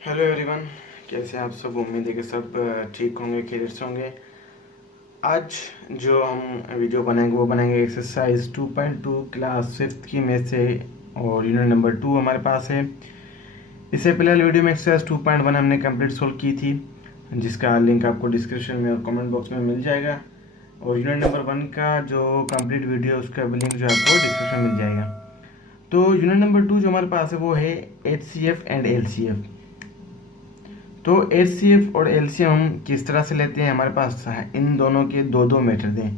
Hello everyone, कैसे हैं आप सब। उम्मीद है कि सब ठीक होंगे, खैरियत से होंगे। आज जो हम वीडियो बनाएंगे वो बनाएंगे एक्सरसाइज 2.2 क्लास 5th की में से, और यूनिट नंबर 2 हमारे पास है। इससे पहले वाली वीडियो में एक्सरसाइज 2.1 हमने कंप्लीट सोल्व की थी, जिसका लिंक आपको डिस्क्रिप्शन में और कमेंट बॉक्स में मिल जाएगा। और यूनिट नंबर 1 का जो कंप्लीट वीडियो उसका भी लिंक जो आपको डिस्क्रिप्शन में मिल जाएगा। तो यूनिट नंबर 2 जो हमारे पास है वो है HCF एंड LCF। तो HCF और LCM हम किस तरह से लेते हैं, हमारे पास इन दोनों के दो मेथड हैं।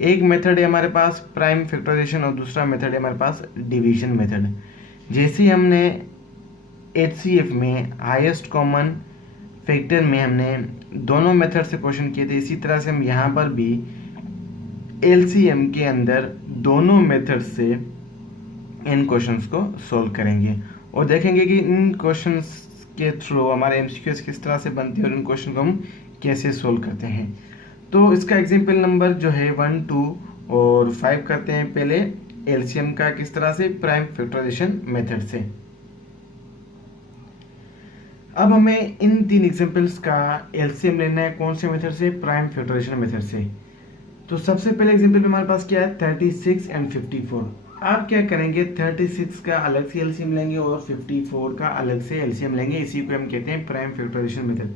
एक मेथड है हमारे पास प्राइम फैक्टराइजेशन और दूसरा मेथड है हमारे पास डिवीजन मेथड। जैसे हमने HCF में हाईएस्ट कॉमन फैक्टर में हमने दोनों मेथड से क्वेश्चन किए थे, इसी तरह से हम यहाँ पर भी LCM के अंदर दोनों मेथड से इन क्वेश्चंस को सॉल्व करेंगे और देखेंगे कि इन क्वेश्चंस के थ्रू हमारे एमसीक्यूज किस तरह से बनते हैं और इन क्वेश्चन को हम कैसे सोल्व करते हैं। तो इसका एग्जाम्पल नंबर जो है 1, 2 और 5 करते हैं। पहले एलसीएम का किस तरह से, प्राइम फैक्टराइजेशन मेथड से। अब हमें इन 3 एग्जाम्पल्स का एलसीएम लेना है, कौन से मेथड से, प्राइम फैक्टराइजेशन मेथड से। तो सबसे पहले एग्जाम्पल में हमारे पास क्या है, 36 एंड 54। आप क्या करेंगे, 36 का अलग से एलसीएम लेंगे और 54 का अलग से एलसीएम लेंगे। इसी को हम कहते हैं प्राइम फैक्टराइजेशन मेथड।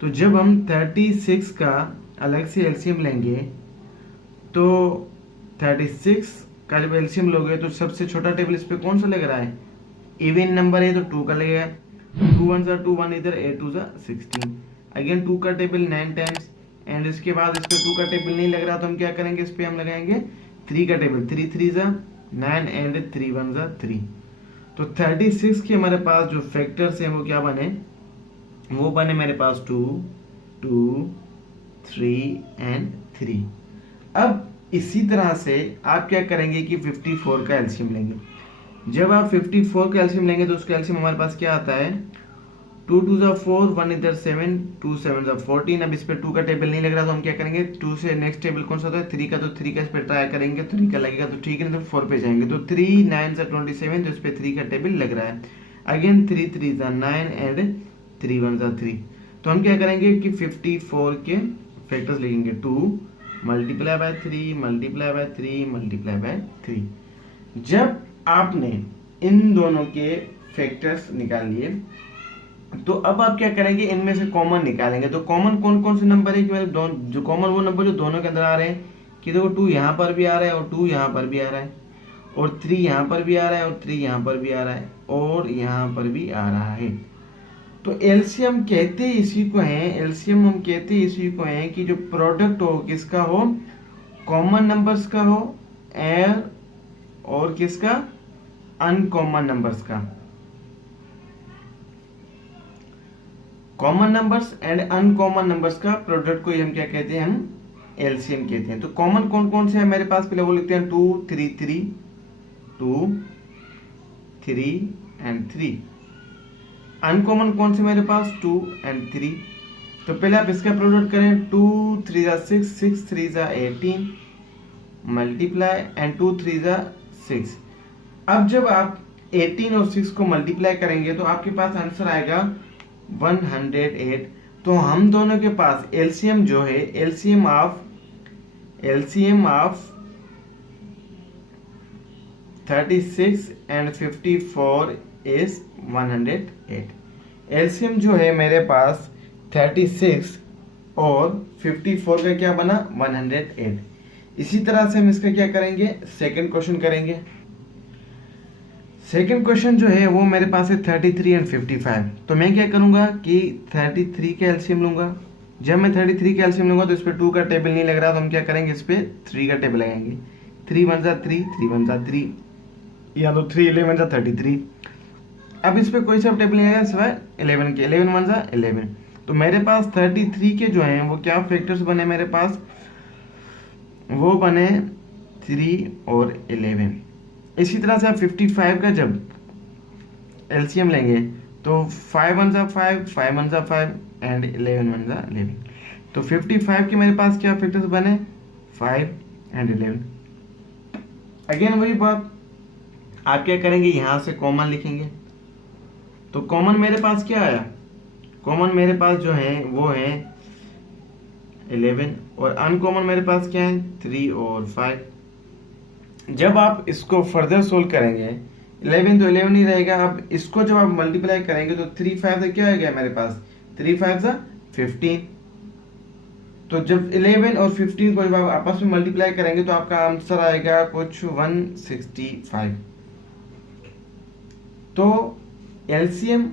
तो जब हम 36 का अलग से एलसीएम लेंगे तो 36 का जब एलसीएम लोगे तो सबसे छोटा टेबल इस पे कौन सा लग रहा है, इवन नंबर है तो 2 का लगेगा। 2 1 2 1 इधर, 8 2 16। अगेन 2 का टेबल 9 टाइम्स, एंड इसके बाद इस पे 2 का टेबल नहीं लग रहा तो हम क्या करेंगे, इस पे हम लगाएंगे 3 का टेबल। 3 3 9 एंड 3 1 3। तो 36 के हमारे पास जो फैक्टर्स हैं वो क्या बने, वो बने मेरे पास 2 2 3 एंड 3। अब इसी तरह से आप क्या करेंगे कि 54 का एलसीएम लेंगे। जब आप 54 का एलसीएम लेंगे तो उसका एलसीएम हमारे पास क्या आता है, 2 2 4, 1 इधर 7, 2 7 14। अब इस पे 2 का टेबल नहीं लग रहा तो हम क्या करेंगे, 2 से नेक्स्ट टेबल कौन सा होता है, 3 का। तो 3 का इस पे ट्राई करेंगे, 3 का लगेगा तो ठीक है, नहीं तो 4 पे जाएंगे। तो 3 9 27, तो इस पे 3 का टेबल लग रहा है। Again 3 3 9 and 3 1 3। तो हम क्या करेंगे कि 54 के फैक्टर्स लिखेंगे, 2 multiply by 3 multiply by 3 multiply by 3। जब आपने इन दोनों के फैक्टर्स निकाल लिए तो अब आप क्या करेंगे, इनमें से कॉमन निकालेंगे। तो कॉमन कौन कौन से नंबर है कि मतलब जो कॉमन वो नंबर जो दोनों के अंदर आ रहे हैं, कि देखो 2 यहाँ पर भी आ रहा है और 2 यहाँ पर भी आ रहा है, और 3 यहाँ पर भी आ रहा है और 3 यहाँ पर भी आ रहा है और यहाँ पर भी आ रहा है। तो एलसीएम कहते इसी को है, एलसीएम हम कहते इसी को है कि जो प्रोडक्ट हो किसका हो, कॉमन नंबर्स का हो एयर और किसका, अनकॉमन नंबर्स का। Common numbers and uncommon numbers का प्रोडक्ट को ही हम क्या कहते हैं, हम एलसीएम कहते हैं। तो कॉमन कौन कौन से है मेरे पास, पहले वो लिखते हैं 2 3 3, 2 3 एंड 3। अनकॉमन कौन से मेरे पास, 2 एंड 3। तो पहले आप इसका प्रोडक्ट करें, 2 3 6 6 3 18 मल्टीप्लाई एंड 2 3 6। अब जब आप 18 और 6 को मल्टीप्लाई करेंगे तो आपके पास आंसर आएगा 108। तो हम दोनों के पास एलसीएम जो है, LCM of 36 and 54 is 108। LCM जो है मेरे पास 36 और 54 का क्या बना, 108। इसी तरह से हम इसका क्या करेंगे, सेकंड क्वेश्चन करेंगे। सेकंड क्वेश्चन जो है वो मेरे पास है 33 एंड 55। तो मैं क्या करूंगा कि 33 का एलसीएम लूंगा। जब मैं 33 का एलसीएम लूंगा तो इस पे 2 का टेबल नहीं लग रहा तो हम क्या करेंगे, इस पे 3 का टेबल लगाएंगे। 3 1 3 3 1 3, या तो 3 11 33। अब इस पे कोई सा टेबल नहीं आएगा सिवाय 11 के, 11 1 11। तो मेरे पास 33 के जो हैं वो क्या फैक्टर्स बने, मेरे पास वो बने 3 और 11। इसी तरह से आप 55 का जब एलसीएम लेंगे तो 5 1 5, 5 1 5 एंड 11 1 11। तो 55 के मेरे पास क्या फैक्टर्स बने, 5 एंड 11। अगेन वही बात, आप क्या करेंगे, यहां से कॉमन लिखेंगे। तो कॉमन मेरे पास क्या आया, कॉमन मेरे पास जो है वो है 11 और अनकॉमन मेरे पास क्या है 3 और 5। जब आप इसको फर्दर सोल्व करेंगे 11 तो 11 ही रहेगा। अब इसको जब आप मल्टीप्लाई करेंगे तो 3 5 से क्या हो गया मेरे पास 3 5 से 15। तो जब 11 और 15 को जब आप आपस में मल्टीप्लाई करेंगे तो आपका आंसर आएगा कुछ 165। तो एलसीएम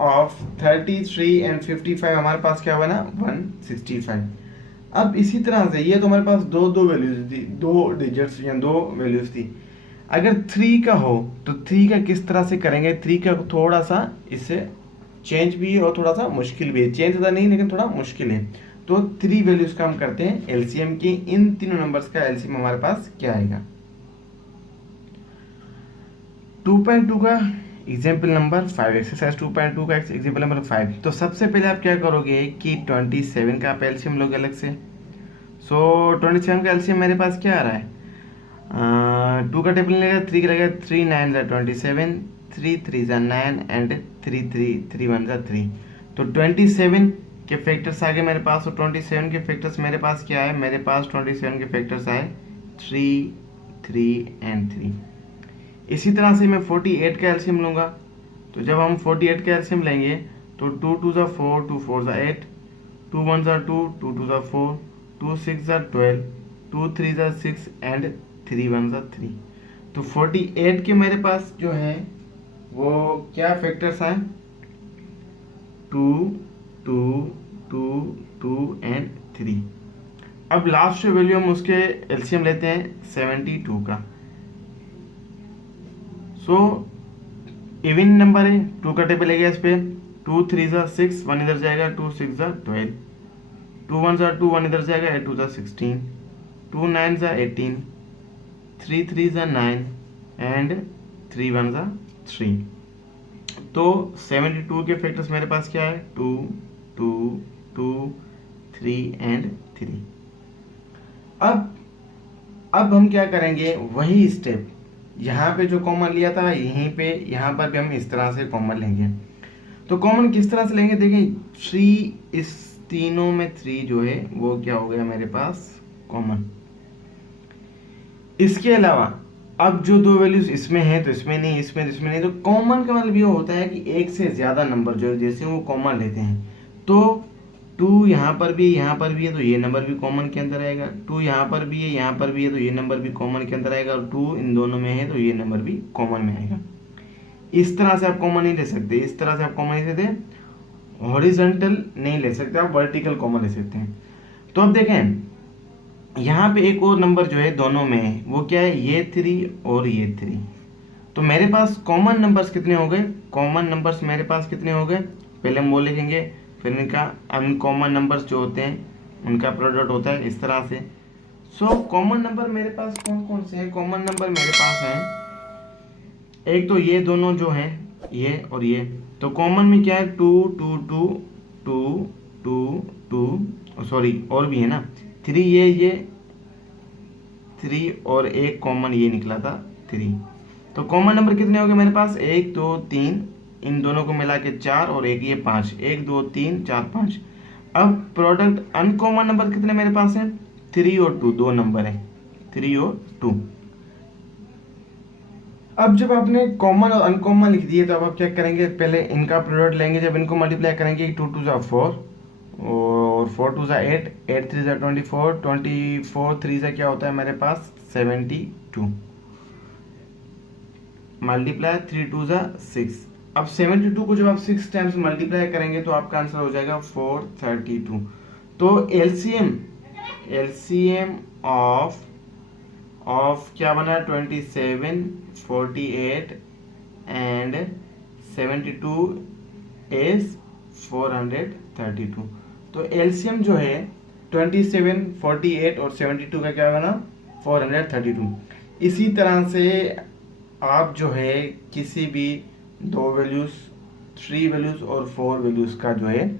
ऑफ 33 एंड 55 हमारे पास क्या हुआ ना 165। अब इसी तरह से ये तो हमारे पास दो वैल्यूज थी, दो डिजिट्स या दो वैल्यूज थी। अगर 3 का हो तो 3 का किस तरह से करेंगे, 3 का थोड़ा सा इससे चेंज भी है और थोड़ा सा मुश्किल भी है, चेंज ज़्यादा नहीं लेकिन थोड़ा मुश्किल है। तो 3 वैल्यूज का हम करते हैं एलसीएम की। इन तीनों नंबर्स का एलसीएम हमारे पास क्या आएगा 2.2 का एग्जाम्पल नंबर 5, एक्सरसाइज 2.2 का एग्जाम्पल नंबर 5। तो सबसे पहले आप क्या करोगे कि 27 का आप एलसीएम लोगे अलग से। सो 27 का एलसीएम मेरे पास क्या आ रहा है 2 का टेबल लेगा 3 का लगेगा 3 9 जा 27, 3 3 जा 9 एंड 3 3 3 1 जा 3। तो 27 के फैक्टर्स आ गए मेरे पास। तो 27 के फैक्टर्स मेरे पास क्या है, मेरे पास 27 के फैक्टर्स आए 3 3 एंड 3। इसी तरह से मैं 48 का एलसीएम लूंगा। तो जब हम 48 का एलसीएम लेंगे तो 2 2 जा 4, 2 4 जा 8, 2 1 जा 2, 2 2 जा 4, 2 6 जा 12, 2 3 जा 6 एंड 3 1 जा 3। तो 48 के मेरे पास जो है वो क्या फैक्टर्स हैं 2 2 2 2 एंड 3। अब लास्ट वैल्यू हम उसके एलसीएम लेते हैं 72 का। सो इवन नंबर है 2 का टेबल है इस पे 2 3 जा 6, 1 इधर जाएगा 2 6 जा 12, 2 1 जा 2, 1 इधर जाएगा 8 2 जा 16, 2 9 जा 18, 3 3 जा 9 एंड 3 1 जा 3। तो 72 के फैक्टर्स मेरे पास क्या है 2 2 2 3 एंड 3। अब हम क्या करेंगे वही स्टेप यहाँ पे जो कॉमन लिया था यहीं पे यहाँ पर भी हम इस तरह से कॉमन लेंगे। तो कॉमन किस तरह से लेंगे देखें 3, इस तीनों में 3 जो है वो क्या हो गया मेरे पास कॉमन। इसके अलावा अब जो दो वैल्यूज इसमें हैं तो इसमें नहीं, इसमें नहीं। तो कॉमन का मतलब ये होता है कि एक से ज्यादा नंबर जो है जैसे वो कॉमन लेते हैं। तो 2 यहाँ पर भी है तो ये नंबर भी कॉमन के अंदर आएगा, 2 यहाँ पर भी है तो ये नंबर भी कॉमन के अंदर आएगा, और 2 इन दोनों में है तो ये नंबर भी कॉमन में आएगा। इस तरह से आप कॉमन नहीं ले सकते, इस तरह से आप कॉमन नहीं लेते, हॉरिजॉन्टल नहीं ले सकते, आप वर्टिकल कॉमन ले सकते हैं। तो अब देखें यहाँ पे एक और नंबर जो है दोनों में है वो क्या है ये 3 और ये 3। तो मेरे पास कॉमन नंबर्स कितने हो गए, कॉमन नंबर्स मेरे पास कितने हो गए, पहले हम वो लिखेंगे फिर इनका अनकॉमन नंबर्स जो होते हैं उनका प्रोडक्ट होता है इस तरह से। सो कॉमन नंबर मेरे पास कौन कौन से हैं, कॉमन नंबर मेरे पास हैं एक तो ये दोनों जो हैं ये और ये। तो कॉमन में क्या है 2 2 2 2 2 2 सॉरी और भी है ना 3, ये 3 और एक कॉमन ये निकला था 3। तो कॉमन नंबर कितने हो गए मेरे पास 1 2 3, इन दोनों को मिला के 4 और एक ये 5, 1 2 3 4 5। अब प्रोडक्ट अनकॉमन नंबर कितने मेरे पास है 3 और 2, दो नंबर है 3 और 2। अब जब आपने कॉमन और अनकॉमन लिख दिए तो अब आप क्या करेंगे पहले इनका प्रोडक्ट लेंगे, जब इनको मल्टीप्लाई करेंगे 2 2 जा 4 और 4 2 जा 8, 8 3 जा 24, 24 3 जा क्या होता है मेरे पास 72, मल्टीप्लाई 3 2 जा 6। अब 72 को जब आप 6 टाइम्स मल्टीप्लाई करेंगे तो आपका आंसर हो जाएगा 432। तो एलसीएम ऑफ क्या बना 27 48 एंड 72 इज 432। तो एलसीएम जो है 27 48 और 72 का क्या बना 432। इसी तरह से आप जो है किसी भी 2 वैल्यूज 3 वैल्यूज और 4 वैल्यूज का जो है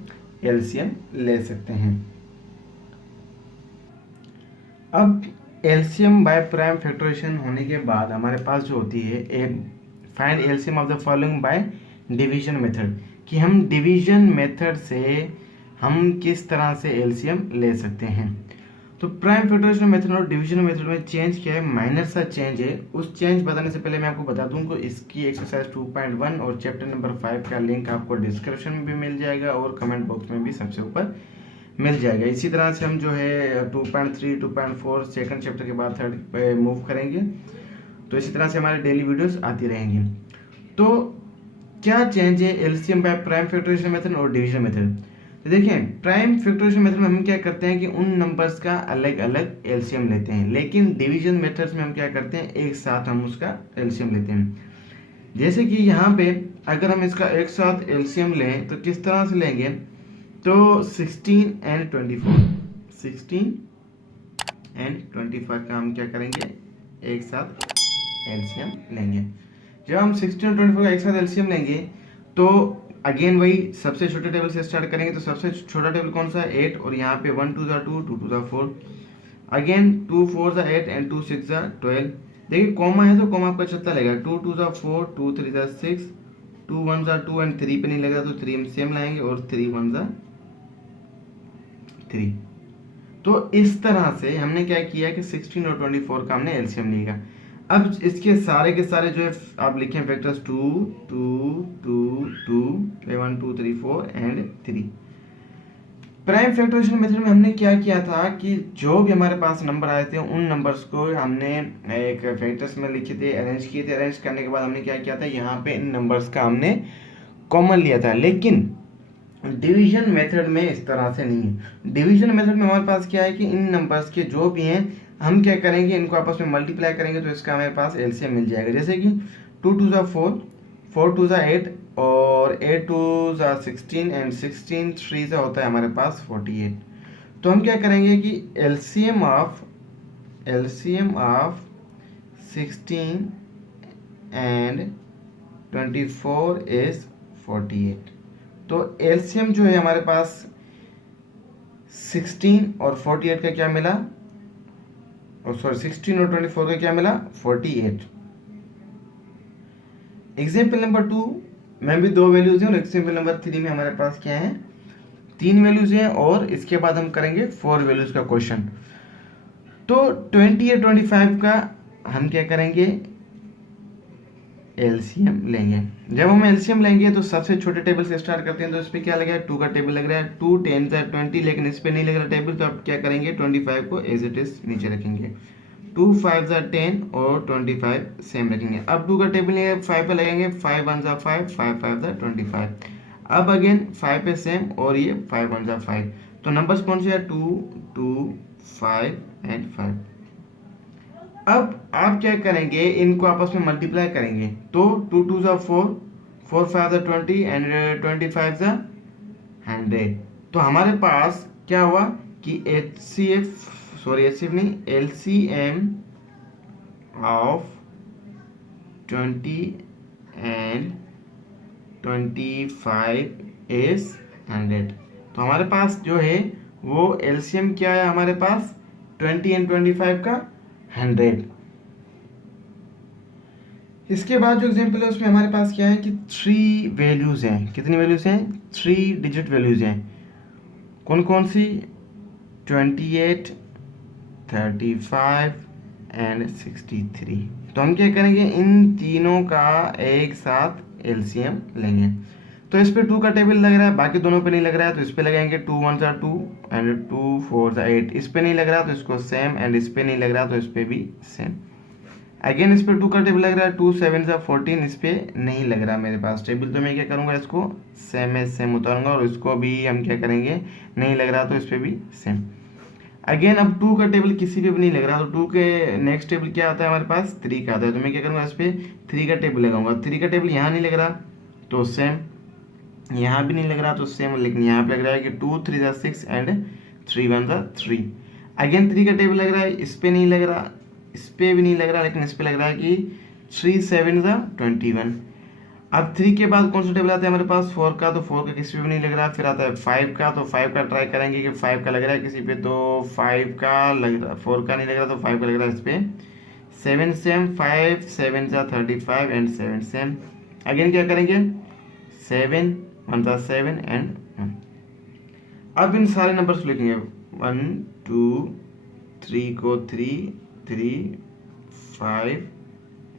एलसीएम ले सकते हैं। अब एलसीएम बाय प्राइम फैक्टराइजेशन होने के बाद हमारे पास जो होती है find LCM of the following bye division method, कि हम डिवीजन मेथड से हम किस तरह से एलसीएम ले सकते हैं। तो प्राइम फैक्टराइजेशन मेथड और डिवीजन मेथड में चेंज क्या है, माइनर सा चेंज है। उस चेंज बताने से पहले मैं आपको बता दूं कि इसकी एक्सरसाइज 2.1 और चैप्टर नंबर 5 का लिंक आपको डिस्क्रिप्शन में भी मिल जाएगा और कमेंट बॉक्स में भी सबसे ऊपर मिल जाएगा। इसी तरह से हम जो है 2.3, 2.4 सेकंड चैप्टर के बाद थर्ड पे मूव करेंगे। तो इसी तरह से हमारे डेली वीडियोस आती रहेंगी। तो क्या चेंज है LCM by prime factorisation method और डिवीजन मेथड। तो देखिए, प्राइम फैक्टराइजेशन मेथड में हम क्या करते हैं कि उन नंबर्स का अलग अलग एलसीएम लेते हैं, लेकिन डिवीजन मेथड्स में हम क्या करते हैं, एक साथ हम उसका एलसीएम लेते हैं। जैसे कि यहाँ पे अगर हम इसका एक साथ एलसीएम लें तो किस तरह से लेंगे, तो 16 एंड 24, 16 एंड 25 का हम क्या करेंगे, एक साथ एलसीएम लेंगे। जब हम 16 और 24 का एक साथ एलसीएम लेंगे तो अगेन वही सबसे छोटे टेबल से स्टार्ट करेंगे। तो सबसे छोटा टेबल कौन सा है, 8, और यहाँ पे 1 2 2 2 2 4, अगेन 2 4 8 एंड 2 6 12। देखिए कॉमा है तो कॉमा आपका चलता लगेगा, 2 2 4, 2 3 6, 2 1 2 एंड 3 पे नहीं लगा तो 3 सेम लाएंगे और 3 1 3। तो इस तरह से हमने क्या किया कि 16 और 24 का हमने एलसीएम लिया। अब इसके सारे के सारे जो है आप लिखें factors 2 2 2 2 1 2 3 4 and 3। Prime factorisation method में हमने क्या किया था कि जो भी हमारे पास नंबर आए थे उन नंबर्स को हमने एक फैक्टर्स में लिखे थे, अरेंज किए थे। अरेंज करने के बाद हमने क्या किया था, यहाँ पे इन नंबर्स का हमने कॉमन लिया था। लेकिन डिवीजन मेथड में इस तरह से नहीं है। डिवीजन मेथड में हमारे पास क्या है कि इन नंबर्स के जो भी हैं हम क्या करेंगे, इनको आपस में मल्टीप्लाई करेंगे तो इसका हमारे पास एलसीएम मिल जाएगा। जैसे कि 2 2 4, 4 2 8 और 8 2 16 एंड 16 3 होता है हमारे पास 48। तो हम क्या करेंगे कि एलसीएम ऑफ 16 एंड 24 इज 48। तो एलसीएम जो है हमारे पास 16 और 48 का क्या मिला, और सॉरी 16 और 24 का क्या मिला, 48। एग्जाम्पल नंबर 2 में भी 2 वैल्यूज हैं और एग्जाम्पल नंबर 3 में हमारे पास क्या है, 3 वैल्यूज हैं और इसके बाद हम करेंगे 4 वैल्यूज का क्वेश्चन। तो 20 और 25 का हम क्या करेंगे, एलसीएम लेंगे। जब हम एलसीएम लेंगे तो सबसे छोटे टेबल से स्टार्ट करते हैं। तो इस पे क्या लग रहा है, 2 का टेबल लग रहा है, 2 10 20, लेकिन इस पे नहीं लग रहा टेबल। तो आप क्या करेंगे, 25 को एज इट इज नीचे रखेंगे, 2 5 10 और 25 सेम रखेंगे। अब 2 का टेबल है, 5 पे लगेंगे, 5 1 5, 5 5 25। अब अगेन 5 पे सेम और ये 5 1 5। तो नंबर्स कौन से है, 2 2 5 एंड 5। अब आप क्या करेंगे, इनको आपस में मल्टीप्लाई करेंगे। तो 2 2 4, 4 5 20 एंड 25 100। तो हमारे पास क्या हुआ कि एचसीएफ नहीं, एलसीएम ऑफ 20 एंड 25 इज 100। तो हमारे पास जो है वो एलसीएम क्या है, हमारे पास 20 एंड 25 का 100। इसके बाद जो एग्जांपल है उसमें हमारे पास क्या है कि 3 वैल्यूज हैं। कितनी वैल्यूज हैं, 3 डिजिट वैल्यूज हैं। कौन कौन सी, 28 35 एंड 63। तो हम क्या करेंगे, इन तीनों का एक साथ एलसीएम लेंगे। तो इस पे 2 का टेबल लग रहा है, बाकी दोनों पे नहीं लग रहा है, तो इस पे लगाएंगे 2 1 2 एंड 2 4 8। इस पे नहीं लग रहा तो इसको सेम, एंड इस पे नहीं लग रहा तो इस पे भी सेम। अगेन इस पे 2 का टेबल लग रहा है, 2 7 14, इस पे नहीं लग रहा मेरे पास टेबल। तो मैं क्या करूंगा, इसको सेम उतारूंगा और इसको भी हम क्या करेंगे, नहीं लग रहा तो इस पे भी सेम। अगेन अब 2 का टेबल किसी पे भी नहीं लग रहा, तो 2 के नेक्स्ट टेबल क्या आता है हमारे पास, 3 का आता है। तो मैं क्या करूंगा, इस पे 3 का टेबल लगाऊंगा। 3 का टेबल यहाँ नहीं लग रहा तो सेम, यहाँ भी नहीं लग रहा तो सेम, लेकिन यहाँ पे लग रहा है कि 2 3 6 एंड 3 1 3। अगेन 3 का टेबल लग रहा है, इस पे नहीं लग रहा, इस पे भी नहीं लग रहा, लेकिन इस पे लग रहा है कि 3 7 21। अब 3 के बाद कौन सा टेबल आता है हमारे पास, 4 का। तो 4 का किसी पे भी नहीं लग रहा। फिर आता है 5 का, तो 5 का ट्राई करेंगे कि 5 का लग रहा है किसी पे, तो 5 का लग रहा, 4 का नहीं लग रहा तो 5 का लग रहा है इस पे। 7 सेम, 5 7 35 एंड 7 सेम। अगेन क्या करेंगे, 7 1 + 7 एंड 1। अब इन सारे नंबर्स लिखेंगे 1 2 3 को 3 3 5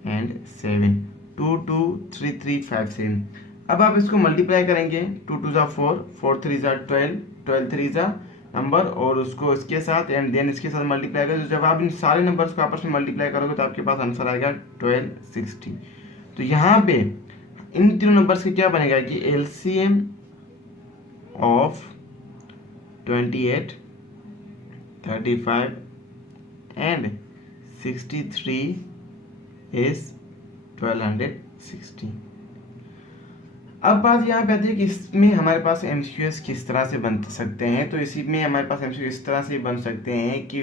एंड 7 2 2 3 3 5 7। अब आप इसको मल्टीप्लाई करेंगे 2 2 = 4 4 3 = 12 12 3 नंबर और उसको इसके साथ एंड देन इसके साथ मल्टीप्लाई करें। तो जब आप इन सारे नंबर्स को आपस में मल्टीप्लाई करोगे तो आपके पास आंसर आएगा 1260। तो यहाँ पे इन तीनों नंबर्स के क्या बनेगा कि एलसीएम ऑफ 28 35 एंड 63 इज 1260। अब बात यहाँ पे आती है कि इसमें हमारे पास एमसीक्यूएस किस तरह से बन सकते हैं। तो इसी में हमारे पास एमसीक्यू इस तरह से बन सकते हैं कि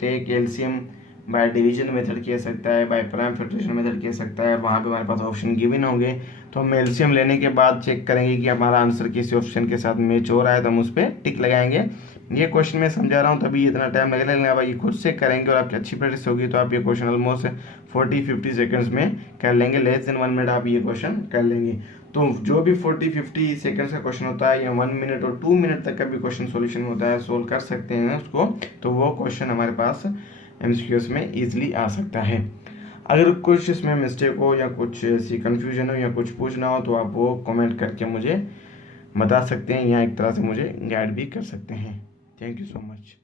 take LCM by division method किया सकता है, बाय प्राइम फैक्टराइजेशन मेथड किया सकता है। वहाँ पे हमारे पास ऑप्शन गिवन होंगे तो हम एलसीएम लेने के बाद चेक करेंगे कि हमारा आंसर किसी ऑप्शन के साथ मैच हो रहा है तो हम उस पर टिक लगाएंगे। ये क्वेश्चन मैं समझा रहा हूँ तभी इतना टाइम लगेगा, लेकिन आप ये खुद से करेंगे और आपकी अच्छी प्रैक्टिस होगी तो आप ये क्वेश्चन ऑलमोस्ट 40-50 सेकंड्स में कर लेंगे। लेस देन 1 मिनट आप ये क्वेश्चन कर लेंगे। तो जो भी 40-50 सेकंड्स का क्वेश्चन होता है या 1 मिनट और 2 मिनट तक का भी क्वेश्चन सॉल्यूशन होता है, सोल्व कर सकते हैं उसको, तो वो क्वेश्चन हमारे पास एमसीक्यूएस में इजीली आ सकता है। अगर कुछ इसमें मिस्टेक हो या कुछ ऐसी कन्फ्यूजन हो या कुछ पूछना हो तो आप वो कमेंट करके मुझे बता सकते हैं या एक तरह से मुझे गाइड भी कर सकते हैं। Thank you so much.